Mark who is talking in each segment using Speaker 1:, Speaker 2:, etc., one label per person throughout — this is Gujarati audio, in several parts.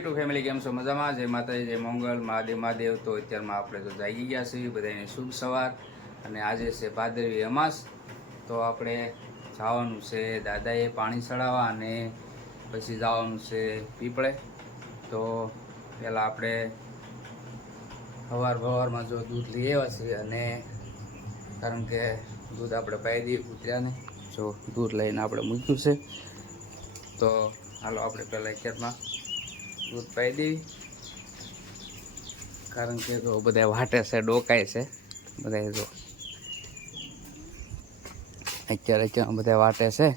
Speaker 1: યુટ્યુબ ફેમિલી કેમ છો? મજામાં? જય માતાજી, જય મંગલ. મહાદેવ મહાદેવ. તો અત્યારમાં આપણે તો જાગી ગયા છીએ બધાને શુભ સવાર. અને આજે છે ભાદરવી અમાસ. તો આપણે જવાનું છે દાદાએ પાણી ચડાવવા અને પછી જવાનું છે પીપળે. તો પહેલાં આપણે સવાર ભવારમાં જો દૂધ લઈ આવ્યા છીએ અને કારણ કે દૂધ આપણે પાઈ દઈએ કૂતરાને, જો દૂધ લઈને આપણે મૂક્યું છે. તો હાલો આપણે પહેલાં ખેતમાં દૂધ પાઈ દેવી. કારણ કે જો બધા વાટે છે, ડોકાય છે. બધા જો અત્યારે અત્યારે બધા વાટે છે.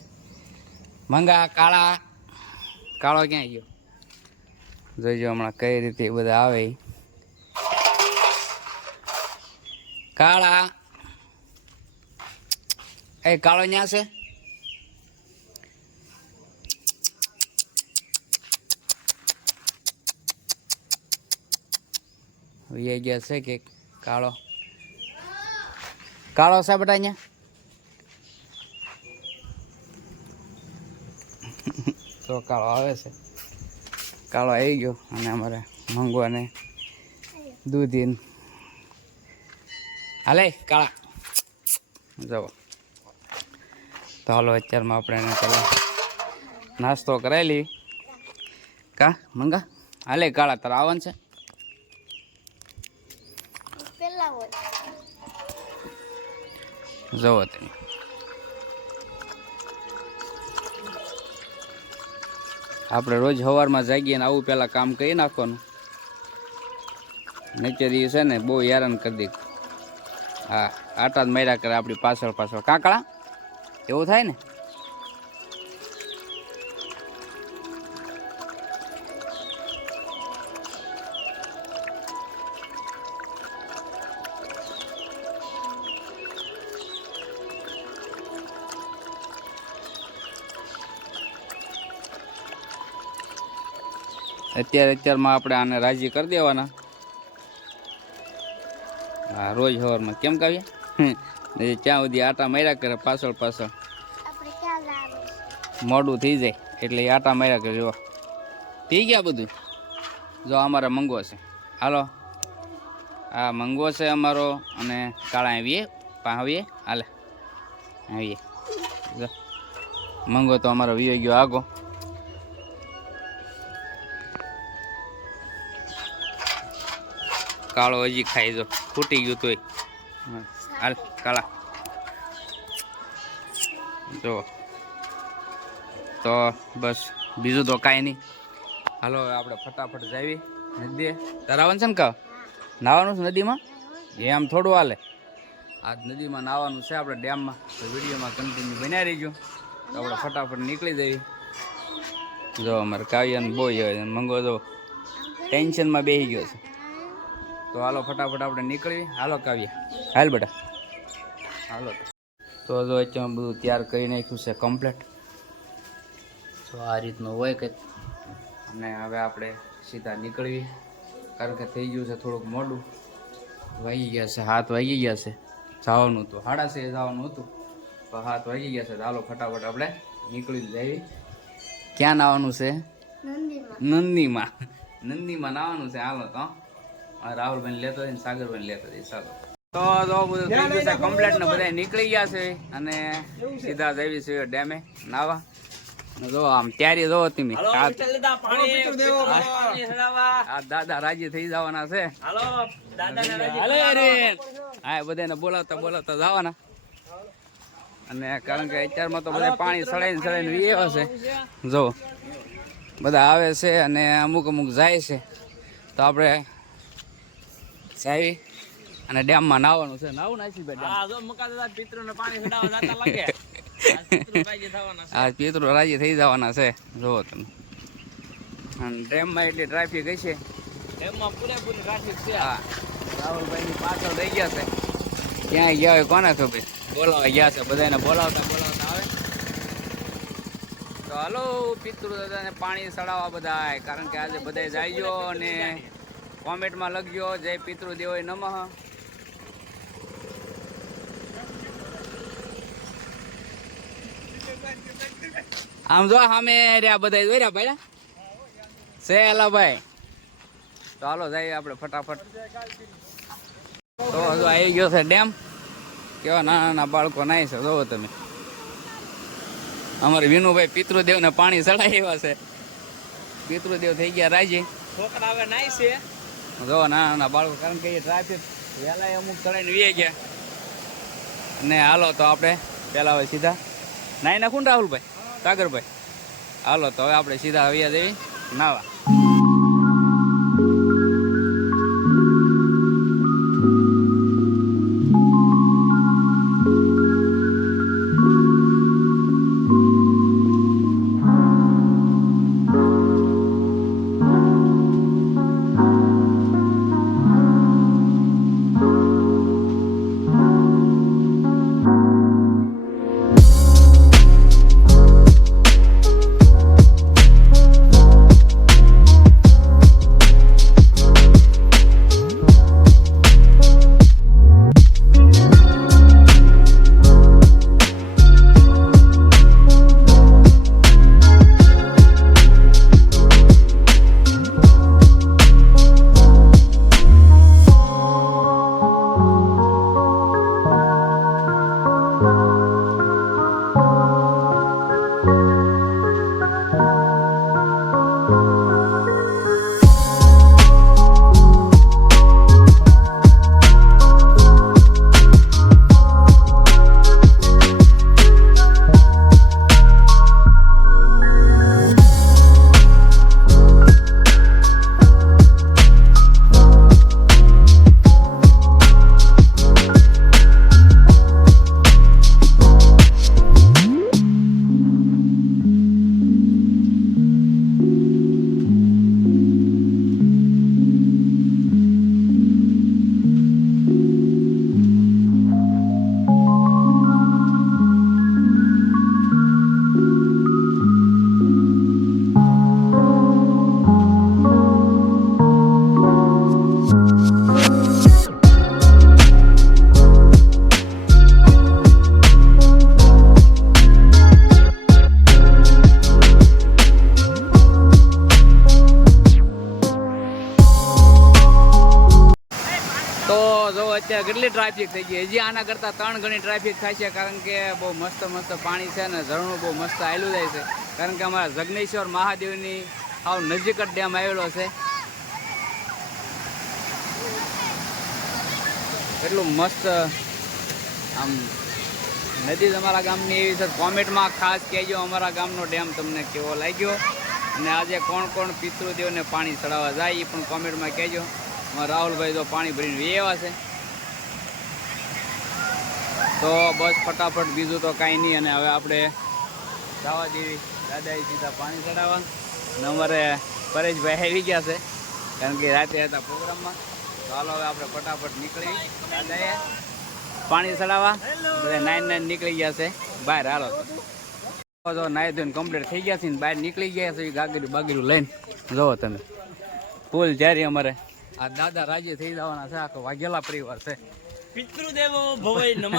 Speaker 1: મંગા, કાળા, કાળો ક્યાં ગયો? જોઈજો હમણાં કઈ રીતે બધા આવે. કાળા. એ કાળો ન્યા છે? વી ગયા છે કે કાળો. કાળો છે બેટા અહીંયા? તો કાળો આવે છે. કાળો આવી ગયો અને અમારે મંગવાને દૂધીન હાલે, કાળા. જવો તો હાલો, અત્યારમાં આપણે એને પેલા નાસ્તો કરાયેલી કા, મંગા? હાલે, કાળા તારા આવવાનું છે
Speaker 2: પેલા હોય
Speaker 1: જવો આપણે રોજ સવારમાં જાગીએ ને આવું પહેલાં કામ કરી નાખવાનું. નીચે દી છે ને બહુ હેરાન કરી દે હા આટા જ માર્યા કરે આપણી પાછળ પાછળ. કાંકળા એવું થાય ને? અત્યારે અત્યારમાં આપણે આને રાજી કરી દેવાના. હા રોજ સવારમાં કેમ કાવ્યા? ત્યાં સુધી આટા માર્યા કરે પાછળ પાછળ. મોડું થઈ જાય એટલે આટા માર્યા કરે. જો. થઈ ગયા બધું? જો અમારે મંગો છે. હાલો. આ મંગો છે અમારો અને કાળા આવીએ પા આવીએ હાલે. આવીએ જો. મંગો તો અમારો વીયો ગયો આગો. કાળો હજી ખાઈ જો. ફૂટી ગયું તોય. હાલ, કાળા. જો. તો બસ, બીજું તો કાંઈ નહીં. હાલો, હવે આપણે ફટાફટ જાવી. નદીએ. તરાવન છે ને કા નાવાનું છે નદીમાં? એ આમ થોડું હાલે. આજ નદીમાં નાવાનું છે આપણે ડેમમાં. તો વિડીયોમાં કન્ટિન્યુ બન્યા રહીજો. તો આપણે ફટાફટ નીકળી જઈએ. જો, અમારે કાવ્યાને બહુ મંગો જો, ટેન્શનમાં બેસી ગયો છે. તો હાલો ફટાફટ આપણે નીકળીએ હાલો કાવ્ય. હાલ બેટા. હાલો તો. જો અત્યારે બધું તૈયાર કરી નાખ્યું છે કમ્પ્લેટ તો આ રીતનું હોય કંઈક. અને હવે આપણે સીધા નીકળવી કારણ કે થઈ ગયું છે થોડુંક મોડું. વાગી ગયા છે હાથ વાગી ગયા છે. જવાનું હતું સાડા છે જવાનું હતું. તો હાથ વાગી ગયા છે તો હાલો ફટાફટ આપણે નીકળી જઈએ. ક્યાં નાવાનું છે?
Speaker 2: નંદીમાં.
Speaker 1: નંદીમાં નાવાનું છે હાલો તો. રાહુલભાઈ લેતો હોય ને સાગરભાઈ લેતો હોય ચાલો તો જો બધું થઈ ગયું છે કમ્પ્લેટ ને બધા નીકળી ગયા છે અને સીધા જઈ છે ડેમે નાવા. જો આમ ત્યારે જો તમે દાદા રાજી થઈ જવાના છે. હાલે હા બધાને બોલાવતા બોલાવતા જવાના. અને કારણ કે અત્યારમાં તો બધા પાણી સળાઈને સળાઈને એવા છે. જો બધા આવે છે અને અમુક અમુક જાય છે. તો આપણે જાવી અને ડેમમાં નાવાનું છે. નાવું નાખી બે આ પિતૃ રાજી થઈ જવાના છે. જુઓ તમે. અને ડેમમાં એટલી ટ્રાફિક હશે. હા. રાહુલભાઈની પાછળ રહી ગયા છે. ક્યાંય ગયા હોય કોને ખબર? બોલાવા ગયા છે. બધાને બોલાવતા બોલાવતા આવે. તો હાલો પિતૃ દાદાને પાણી ચડાવવા બધા કારણ કે આજે બધા જાય અને કોમેન્ટમાં લખજો. જય પિતૃદેવ નમઃ. આમ જો સામે રહ્યા બધા જોઈ ભાઈ? સે ભાઈ. હાલો જઈએ આપણે ફટાફટ. તો હજુ આવી ગયો છે ડેમ. કેવા નાના નાના બાળકો નાય છે, જોવો તમે. અમારે વિનુભાઈ પિતૃદેવ ને પાણી ચડાવી એવા છે. પિતૃદેવ થઈ ગયા રાજી.
Speaker 3: છોકરા હવે નાય છે.
Speaker 1: જો નાના ના, બાળકો, કારણ કે એ ટ્રાફિક વહેલા અમુક ચડાઈને વે ગયા ને હાલો તો આપણે પહેલા હવે સીધા. નાઈ નાખું ને રાહુલભાઈ, સાગરભાઈ? હાલો તો હવે આપણે સીધા આવ્યા જઈએ નાવા. ટ્રાફિક થઈ ગઈ. હજી આના કરતાં ત્રણ ગણી ટ્રાફિક થાય છે કારણ કે બહુ મસ્ત મસ્ત પાણી છે અને ઝરણું બહુ મસ્ત આવેલું જાય છે. કારણ કે અમારા જગનેશ્વર મહાદેવની આવ નજીક જ ડેમ આવેલો છે. એટલું મસ્ત, આમ નદી તમારા ગામની એવી છે. કોમેન્ટમાં ખાસ કહેજો, અમારા ગામનો ડેમ તમને કેવો લાગ્યો? અને આજે કોણ કોણ પિતૃદેવને પાણી ચડાવવા જાય એ પણ કોમેન્ટમાં કહેજો. અમારા રાહુલભાઈ તો પાણી ભરીને વેવા છે. તો બસ ફટાફટ બીજું તો કાંઈ નહીં અને હવે આપણે જવા દેવી. દાદાએ સીધા પાણી ચડાવવા અને અમારે પરેશભાઈ આવી ગયા છે. કારણ કે રાતે હતા પ્રોગ્રામમાં. તો હાલો હવે આપણે ફટાફટ નીકળી. દાદાએ પાણી ચડાવવા બધા નાઈન નાઈન નીકળી ગયા છે. બહાર હાલો તો. નાઈ ધોઈને કમ્પ્લીટ થઈ ગયા છે ને બહાર નીકળી ગયા છે. ગાગરું બાગરું લઈને જુઓ તમે. ફૂલ જ્યારે અમારે. આ દાદા રાજી થઈ જવાના છે. આખો વાઘેલા પરિવાર છે.
Speaker 3: પિતૃદેવો ભવય નમઃ.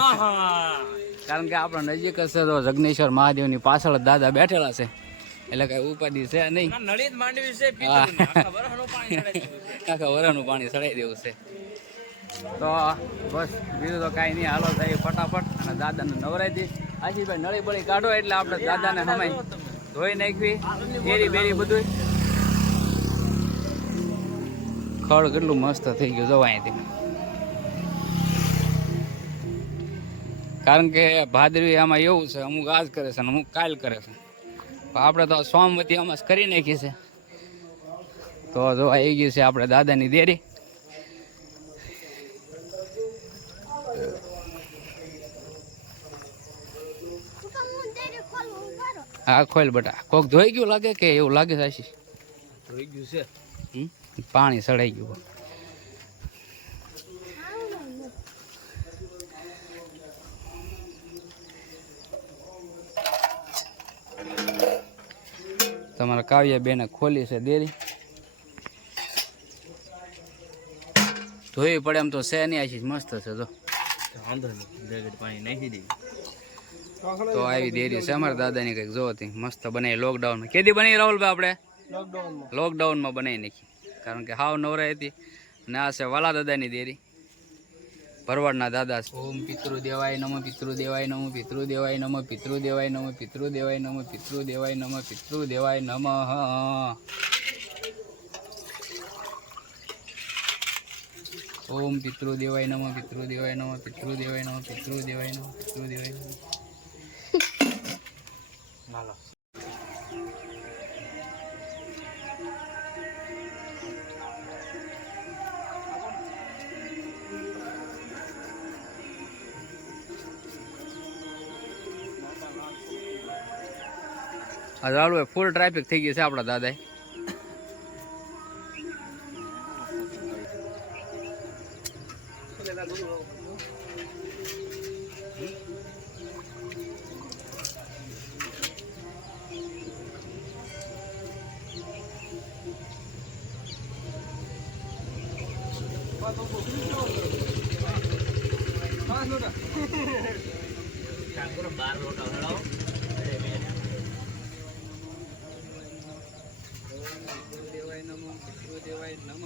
Speaker 1: કારણ કે આપણે નજીક જ છે તો જગનેશ્વર મહાદેવની પાછળ જ દાદા બેઠેલા છે. એટલે કઈ ઉપાધિ છે નહીં.
Speaker 3: નળિત માંડવી છે આખા
Speaker 1: વરાનું પાણી સડાઈ દેવું છે. તો બસ બીજું તો કાંઈ નહીં. હાલો થાય ફટાફટ અને દાદાને નવરાઈ દી ભાઈ નળી બળી કાઢો એટલે આપણે દાદાને સમય ધોઈ નાખવી. ફેરી બેરી બધું ખડ કેટલું મસ્ત થઈ ગયું જવા અહીંથી. કારણ કે ભાદરવી આમાં એવું છે અમુક આજ કરે છે અને અમુક કાલ કરે છે. આપણે તો સોમવતી અમાસ કરી નાખી છે. તો જો આવી ગયું છે આપણે દાદાની દેરી.
Speaker 2: હું ખોલું
Speaker 1: બેટા. કોક ધોઈ ગયું લાગે કે એવું લાગે છે
Speaker 3: ધોઈ ગયું છે?
Speaker 1: પાણી સડાઈ ગયું. તમારા કાવ્ય બેને ખોલી છે દેરી. ધોઈ પડે એમ તો છે નહીં આશીષ મસ્ત છે તો તો આવી દેરી છે અમારા દાદાની કંઈક જો હતી મસ્ત બનાવી લોકડાઉનમાં કેદી બનાવી રાહુલભાઈ આપણે?
Speaker 2: લોકડાઉનમાં
Speaker 1: લોકડાઉનમાં બનાવી નાખી. કારણ કે હાવ નવરાઈ હતી. અને આ છે વાલા દાદાની દેરી. ભરવાડના દાદા ઓમ પિતૃ દેવાય નમ પિતૃ દેવાય નમ પિતૃ દેવાય નમ પિતૃ દેવાય નમ પિતૃ દેવાય નમ પિતૃ દેવાય નમ પિતૃ દેવાય નમ ઓમ પિતૃ દેવાય નમ પિતૃ દેવાય નમ પિતૃ દેવાય નમ પિતૃ દેવાય નમ પિતૃ દેવાય નમ
Speaker 3: હાલો
Speaker 1: ચાલુ ફૂલ ટ્રાફિક થઈ ગયું છે આપણા દાદા
Speaker 3: બાર લોટા હળાવો
Speaker 1: દેવાય નમો પિતૃ દેવાય નમઃ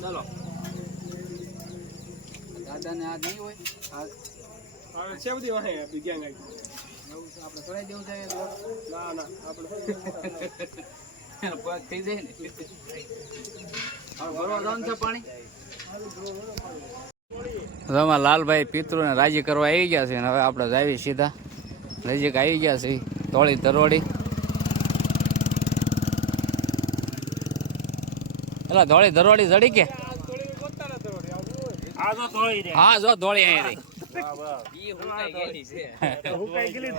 Speaker 3: ચાલો
Speaker 1: દાદાને આ નહીં હોય
Speaker 2: હવે છે બધી વાહે આપી ગયા ગાઈ
Speaker 1: એવું તો આપણે કરાવી દેવું છે
Speaker 2: ના ના આપણે
Speaker 1: પગ થઈ જાય ને પાણી. આમાં લાલભાઈ પિતૃને રાજી કરવા આવી ગયા છે અને હવે આપણે જાવી સીધા. નજીક આવી ગયા છે. તોળી તરોડી એટલે ધોળી ધરોડી જડી કે? હા જો ધોળી અહીં રહી.
Speaker 3: ગયેલી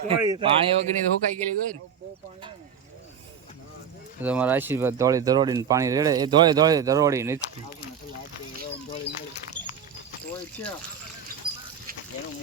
Speaker 1: પાણી વગરની હુકાઈ ગયેલી હોય ને. તો અમારા આશીર્વાદ ધોળી ધરોડીને પાણી રેડે એ ધોળે ધોળે ધરોડી નથી
Speaker 3: એનું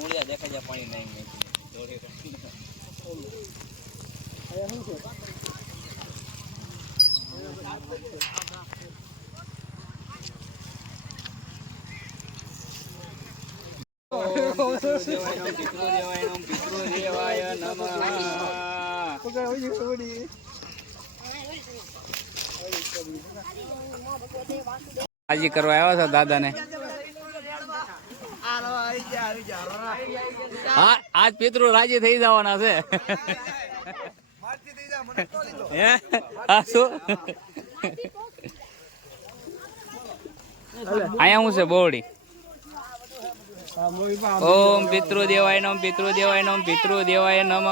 Speaker 1: રાજી કરવા આવ્યા છો દાદાને? હા આજ પિતૃ રાજી થઈ જવાના છે. હે? હા, શું? અહીંયા શું છે બોડી. ઓમ પિતૃ દેવાય નમ પિતૃ દેવાય નમ પિતૃ દેવાય નમ.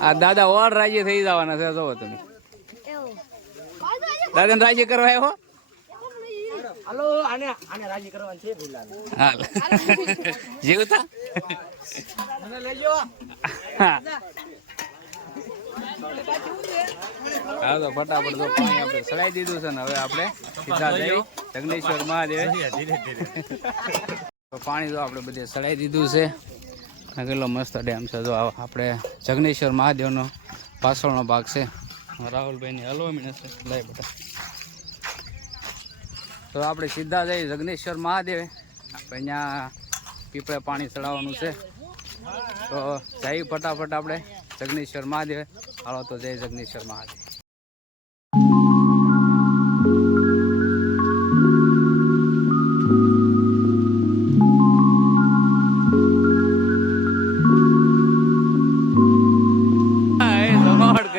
Speaker 1: આ દાદા ઓર રાજી થઈ જવાના છે જોવો તમે. દાદા ને રાજી કરવા આવ્યો?
Speaker 3: હાલો આને આને રાજી કરવાની છે ભૂલા
Speaker 1: હાલ. જીવતા
Speaker 3: મને લેજો.
Speaker 1: હા. હા તો ફટાફટ તો પાણી આપણે ચડાઈ દીધું છે ને હવે આપણે સીધા જઈ જગનેશ્વર મહાદેવ. પાણી તો આપણે બધે સડાઈ દીધું છે. અને કેટલો મસ્ત ડેમ છે. જો આપણે જગનેશ્વર મહાદેવનો પાછળનો ભાગ છે. રાહુલભાઈની હલવામી છે. લઈ બધા. તો આપણે સીધા જઈ જગનેશ્વર મહાદેવ. આપણે અહીંયા પીપળે પાણી ચડાવવાનું છે. તો જઈ ફટાફટ આપણે જગનેશ્વર મહાદેવ. હાલો તો જય જગનેશ્વર મહાદેવ.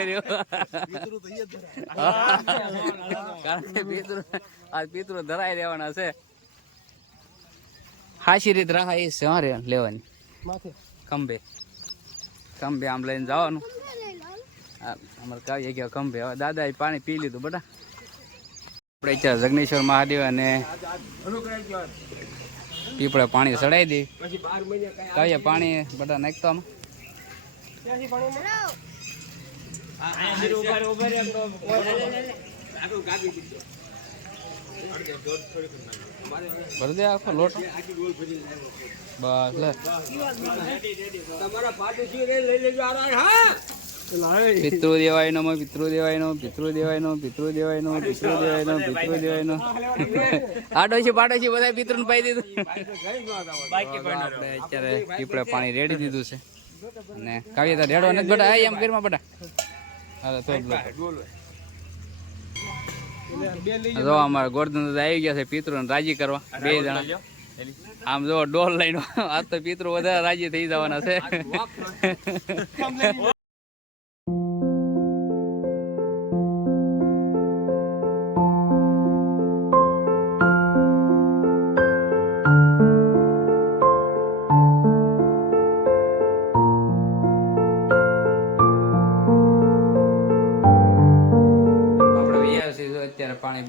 Speaker 1: કર્યો. કારણ કે પિતૃ આજ પિતૃ ધરાઈ લેવાના છે. હાશી રીત રાહા એ છે હારે લેવાની. ખંભે. ખંભે આમ લઈને જવાનું. અમારે કાવ્ય ગયા ખંભે? હવે દાદા એ પાણી પી લીધું બધા આપણે ત્યાં જગનેશ્વર મહાદેવ અને પીપળે પાણી ચડાવી
Speaker 3: દે.
Speaker 1: કાવ્ય પાણી બધા નાખતો આમાં
Speaker 2: ક્યાંથી પાણી ને?
Speaker 3: આટલું કાપી દીધું
Speaker 1: પિતૃ દેવાય નો પિતૃ દેવાય નો પિતૃ દેવાય નો પિતૃ દેવાય નો પિતૃ દેવાય નો પિતૃ દેવાય નો આડોશી છે બધા પિતૃ ને પાઈ દીધું. આપણે અત્યારે પીપળે પાણી રેડી દીધું છે. ને કાવ્ય રેડવા નથી બેટા એમ કરીમાં બેટા. જ અમારા ગોરધન દાદા આવી ગયા છે પિતૃ રાજી કરવા. બે જણા. આમ જો ડોલ લઈને આ તો પિતૃ વધારે રાજી થઈ જવાના છે.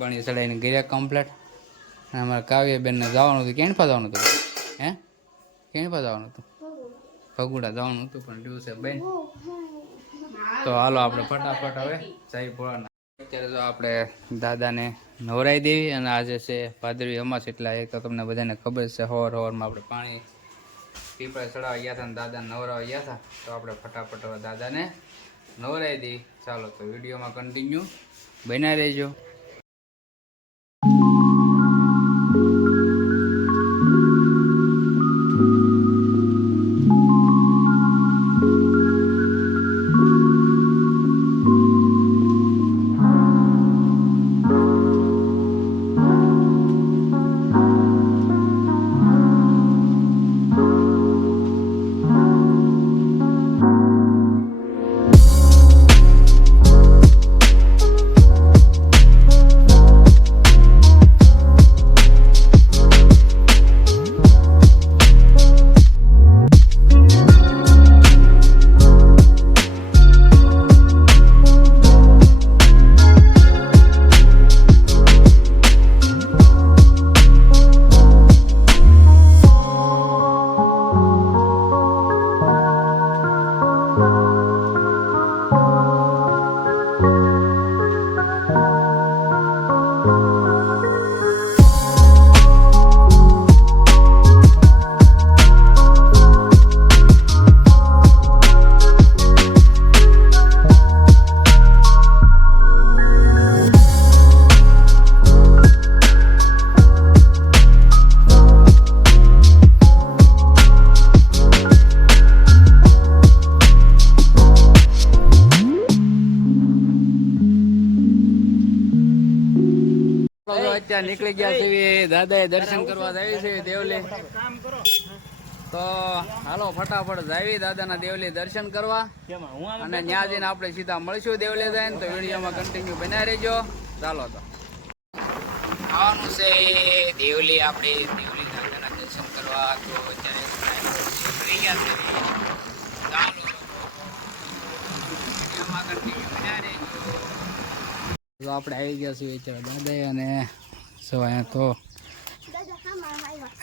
Speaker 1: પાણી ચડાવીને ગયા કમ્પ્લેટ અને અમારે કાવ્ય બેનને જવાનું હતું, કેણફા જવાનું હતું? હે? કેણફા જવાનું હતું? ભગુડા જવાનું હતું, પણ દિવસે બેન. તો હાલો આપણે ફટાફટ હવે જઈ ભોળાના અત્યારે જો આપણે દાદાને નવરાઈ દેવી અને આજે છે ભાદરવી અમાસ એટલે એ તો તમને બધાને ખબર છે હોર હોરમાં આપણે પાણી પીપળા ચડાવવા ગયા હતા અને દાદાને નવરાવા ગયા હતા. તો આપણે ફટાફટ હવે દાદાને નવરાઈ દેવી. ચાલો તો વિડીયોમાં કન્ટિન્યુ બનાવી રહેજો. છે દાદાએ દર્શન કરવા જાય છે દેવલે. તો હાલો ફટાફટ જાવી દાદાના દેવલે દર્શન કરવા. અને ત્યાં જઈને આપણે સીધા મળશું દેવલે જઈને તો વિડીયોમાં કન્ટિન્યુ બનાવી રહેજો. ચાલો તો. આવવાનું છે દેવલી આપણે દેવલી દાદાના દર્શન કરવા. તો અત્યારે આપણે આવી ગયા છીએ દાદા અને સવાય તો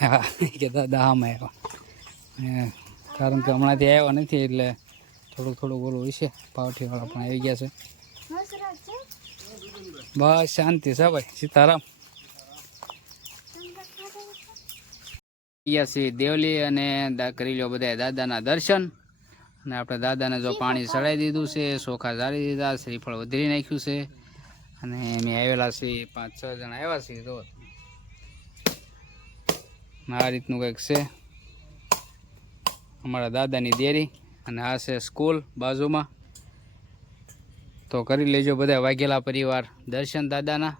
Speaker 1: હા કે દાદા આમાં આવ્યા. કારણ કે હમણાંથી આવ્યા નથી એટલે થોડુંક થોડુંક ઓલું હોય પાવઠીવાળા પણ આવી ગયા છે. બસ શાંતિ છે ભાઈ, સીતારામ. ગયા છીએ દેવલી અને કરી લો બધા દાદાના દર્શન. અને આપણે દાદાને જો પાણી ચડાવી દીધું છે ચોખા ઝાડી દીધા, શ્રીફળ વધરી નાખ્યું છે. અને અમે આવેલા છીએ, પાંચ, છ જણા આવ્યા છીએ તો આ રીતનું કંઈક છે. અમારા દાદાની દેરી અને આ છે સ્કૂલ બાજુમાં. તો કરી લેજો બધા વાઘેલા પરિવાર દર્શન દાદાના.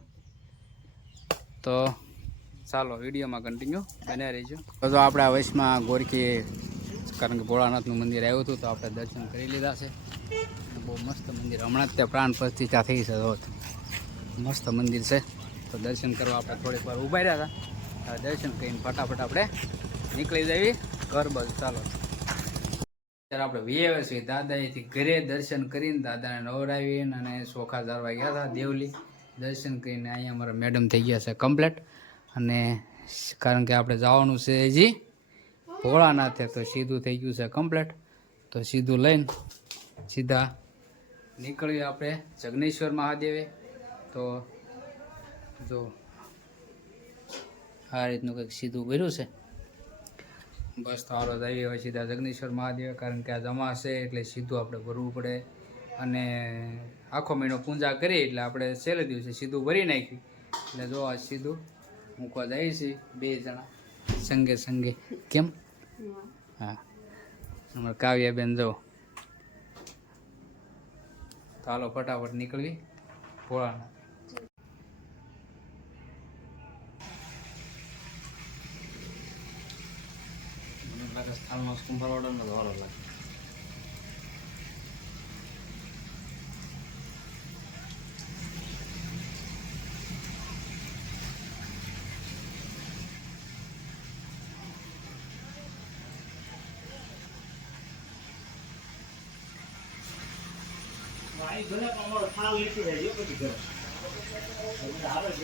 Speaker 1: તો ચાલો વિડીયોમાં કન્ટિન્યુ બન્યા રહીજો. તો આપણા વયસમાં ગોરખી, કારણ કે ભોળાનાથનું મંદિર આવ્યું હતું, તો આપણે દર્શન કરી લીધા છે. બહુ મસ્ત મંદિર. હમણાં જ ત્યાં પ્રાણ પ્રતિષ્ઠા થઈ છે. મસ્ત મંદિર છે. તો દર્શન કરવા આપણે થોડીક વાર ઊભા રહ્યા હતા. દર્શન કરીને ફટાફટ આપણે નીકળી જઈએ. ઘર બાજુ, ચાલો. ત્યારે આપણે છીએ દાદાએથી ઘરે દર્શન કરીને દાદાને નવરાવીને અને ચોખા ધારવા ગયા હતા, દેવલી. દર્શન કરીને અહીંયા અમારા મેડમ થઈ ગયા છે કમ્પ્લેટ અને કારણ કે આપણે જવાનું છે હજી ભોળાનાથે, તો સીધું થઈ ગયું છે કમ્પ્લેટ તો સીધું લઈને સીધા નીકળીએ આપણે જગનેશ્વર મહાદેવે. તો જો આ રીતનું કંઈક સીધું કર્યું છે? બસ તો હાલો જઈએ હવે સીધા જગનેશ્વર મહાદેવ, કારણ કે આ જમા છે એટલે સીધું આપણે ભરવું પડે. અને આખો મહિનો પૂજા કરીએ એટલે આપણે છેલ્લે દિવસે સીધું ભરી નાખ્યું એટલે જો આ સીધું મૂકવા જઈએ છીએ બે જણા. સંગે સંગે. કેમ? હા. અમારે કાવ્યાબેન જો. હાલો ફટાફટ નીકળવી ભોળાના મને લાગે સ્થાનમાં કુંભારવાડાનો તો વારો લાગે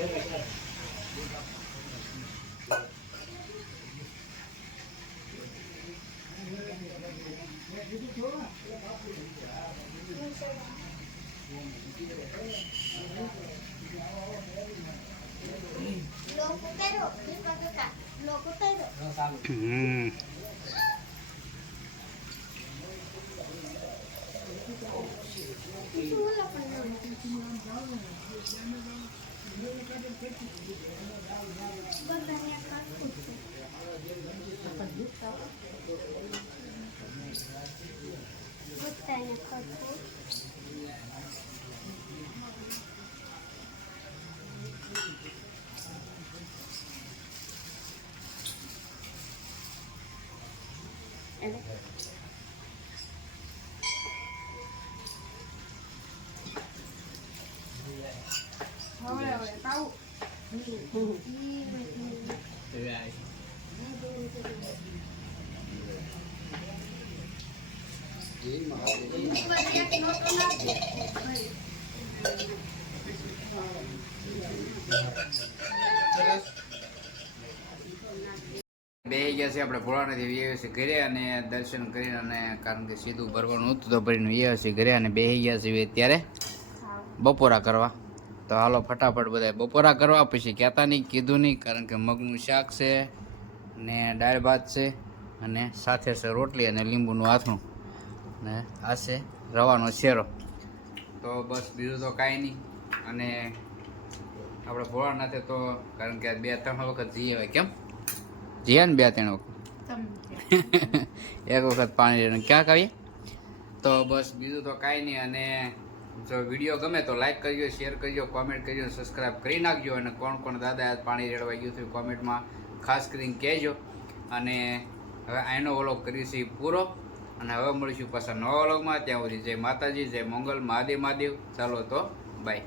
Speaker 1: હમ બે ગયા છે, આપણે ભોળાનાથી આવ્યા છે, ઘરે અને દર્શન કરીને અને કારણ કે સીધું ભરવાનું હતું તો ભરીને આવ્યા છે ઘરે અને બે ગયા છે અત્યારે બપોરા કરવા. તો હાલો ફટાફટ બધા બપોરા કરવા, પછી કહેતા નહીં, કીધું નહીં, કારણ કે મગનું શાક છે ને દાળ ભાત છે અને સાથે છે રોટલી અને લીંબુનું આથણું. ને આ છે રવાનો શેરો. તો બસ બીજું તો કાંઈ નહીં. અને આપણે ભોળાનાથે તો, કારણ કે બે ત્રણ વખત જઈએ હોય કેમ? જઈએ ને બે ત્રણ વખત. એક વખત પાણી રેડે ક્યાં કાવીએ તો બસ બીજું તો કાંઈ નહીં. અને જો વીડિયો ગમે તો લાઈક કરજો શેર કરજો કોમેન્ટ કરજો સબસ્ક્રાઈબ કરી નાખજો. અને કોણ કોણ દાદા આજ પાણી રેડવા ગયું હતું કોમેન્ટમાં ખાસ કરીને કહેજો. અને હવે આનો વ્લોગ કરીશું પૂરો. અને હવે મળીશું પાછા નવા વ્લોગમાં. ત્યાં સુધી જય માતાજી જય મંગલ મહાદેવ મહાદેવ. ચાલો તો બાય